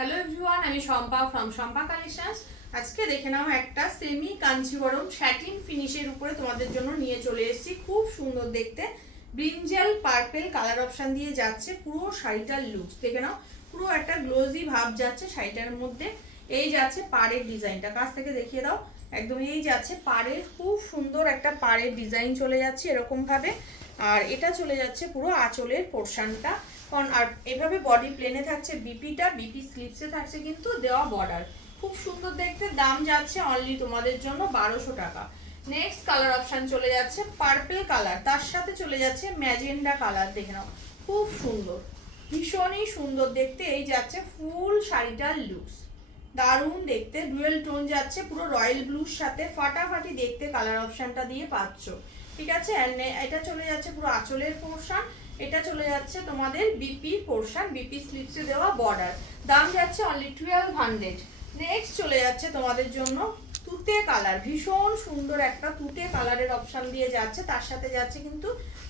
Hello everyone, আমি Shampa from Shampa collections. আজকে দেখে নাও একটা সেমি কাঞ্চিবরম স্যাটিন ফিনিশের উপরে তোমাদের জন্য নিয়ে চলে এসেছি। খুব সুন্দর দেখতে ব্রিঞ্জাল পার্পল কালার অপশন দিয়ে যাচ্ছে পুরো শাড়িটার লুকস দেখে নাও। পুরো একটা গ্লোজি ভাব যাচ্ছে শাড়িটার মধ্যে। এই যাচ্ছে পাড়ের ডিজাইনটা, কাছ থেকে দেখিয়ে দাও। একদম এই যাচ্ছে পাড়ের, খুব সুন্দর একটা পাড়ের ডিজাইন চলে যাচ্ছে এরকম ভাবে। আর এটা চলে যাচ্ছে পুরো আঁচলের পোর্শনটা। আর এভাবে বডি প্লেনে থাকছে বিপিটা, বিপি স্লিপসে থাকছে কিন্তু দেওয়া বর্ডার। খুব সুন্দর দেখতে। দাম যাচ্ছে অনলি তোমাদের জন্য 1200 টাকা। নেক্সট কালার অপশন চলে যাচ্ছে পার্পল কালার, তার সাথে চলে যাচ্ছে ম্যাজেন্ডা কালার। দেখে নাও খুব সুন্দর, ভীষণই সুন্দর দেখতে। এই যাচ্ছে ফুল শাড়িটার লুকস, দারুণ দেখতে। ডুয়েল টোন যাচ্ছে পুরো রয়্যাল ব্লুর সাথে, ফাটাফাটি দেখতে কালার অপশনটা দিয়ে পাচ্ছ। ঠিক আছে, এটা চলে যাচ্ছে পুরো আঁচলের পোর্শন। এটা চলে যাচ্ছে তোমাদের বিপি পোর্শন, বিপি স্লিপসে দেওয়া বর্ডার। দাম যাচ্ছে অনলি 1200। নেক্সট চলে যাচ্ছে তোমাদের জন্য তুতে কালার, ভীষণ সুন্দর একটা তুতে কালারের অপশন দিয়ে যাচ্ছে। তার সাথে যাচ্ছে কিন্তু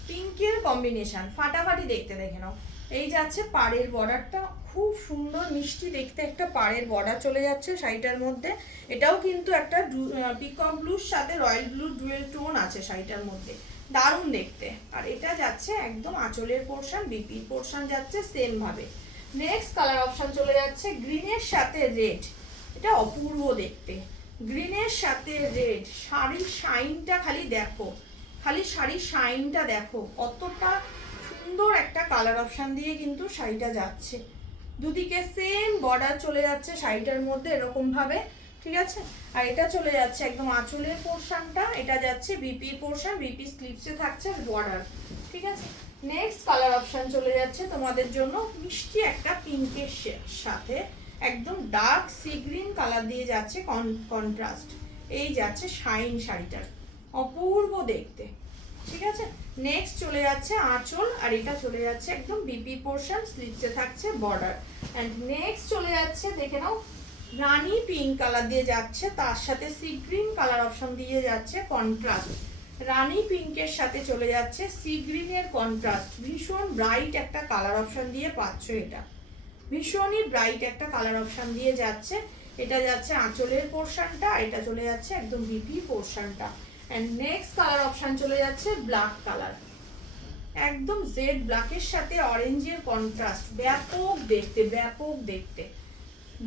পিঙ্কের কম্বিনেশন, ফাটাফাটি দেখতে। দেখে নাও এই যাচ্ছে পাড়ের বর্ডারটা, খুব সুন্দর মিষ্টি দেখতে একটা পাড়ের বর্ডার চলে যাচ্ছে শাড়িটার মধ্যে। এটাও কিন্তু একটা পিকক ব্লুর সাথে রয়্যাল ব্লু ডুয়েল টোন আছে শাড়িটার মধ্যে, দারুণ দেখতে। আর এটা যাচ্ছে একদম আঁচলের পোর্শন, বিপি পোর্শন যাচ্ছে সেম ভাবে। নেক্সট কালার অপশন চলে যাচ্ছে গ্রিনের সাথে রেড, এটা অপূর্ব দেখতে। গ্রিনের সাথে রেড, শাড়ির শাইনটা খালি দেখো, খালি শাড়ির শাইনটা দেখো, কতটা সুন্দর একটা কালার অপশন দিয়ে কিন্তু শাড়িটা যাচ্ছে। দুদিকে সেম বর্ডার চলে যাচ্ছে শাড়িটার মধ্যে এরকম ভাবে। ঠিক আছে, আর এটা চলে যাচ্ছে একদম আঁচলের পোর্শনটা। এটা যাচ্ছে বিপি পোর্শন, বিপি স্লিপসে থাকছে বর্ডার। ঠিক আছে, নেক্সট কালার অপশন চলে যাচ্ছে তোমাদের জন্য মিষ্টি একটা পিঙ্কের সাথে একদম ডার্ক সি গ্রিন কালার দিয়ে যাচ্ছে কন্ট্রাস্ট। এই যাচ্ছে শাইন শাড়িটার, অপূর্ব দেখতে। ঠিক আছে, নেক্সট চলে যাচ্ছে আঁচল, আর এটা চলে যাচ্ছে একদম বিপি পোর্শন, স্লিপসে থাকছে বর্ডার। অ্যান্ড নেক্সট চলে যাচ্ছে দেখে নাও রানী পিঙ্ক কালার দিয়ে যাচ্ছে, তার সাথে সি গ্রিন কালার অপশন দিয়ে যাচ্ছে কন্ট্রাস্ট। রানী পিঙ্কের সাথে চলে যাচ্ছে সি গ্রিনের কন্ট্রাস্ট, ভীষণ ব্রাইট একটা কালার অপশন দিয়ে পাচ্ছ। এটা ভীষণই ব্রাইট একটা কালার অপশন দিয়ে যাচ্ছে। এটা যাচ্ছে আঁচলের পোর্শনটা, এটা চলে যাচ্ছে একদম বিপি পোর্শনটা। এন্ড নেক্সট কালার অপশন চলে যাচ্ছে ব্ল্যাক কালার, একদম জেড ব্ল্যাকের সাথে অরেঞ্জের কন্ট্রাস্ট, ব্যাপক দেখতে, ব্যাপক দেখতে।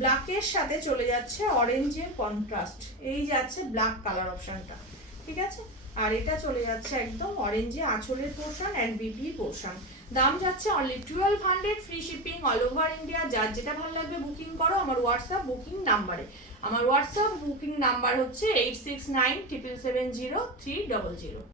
ব্ল্যাকের সাথে চলে যাচ্ছে অরেঞ্জের কন্ট্রাস্ট, এই যাচ্ছে ব্ল্যাক কালার অপশনটা। ঠিক আছে, আর এটা চলে যাচ্ছে একদম অরেঞ্জে আঁচলের পোর্শন এন্ড বিপি পোর্শন। দাম যাচ্ছে only 1200, free shipping all over India. যার যেটা ভালো লাগবে বুকিং করো আমার হোয়াটসঅ্যাপ বুকিং নাম্বারে। আমার হোয়াটসঅ্যাপ বুকিং নাম্বার হচ্ছে 8697770300।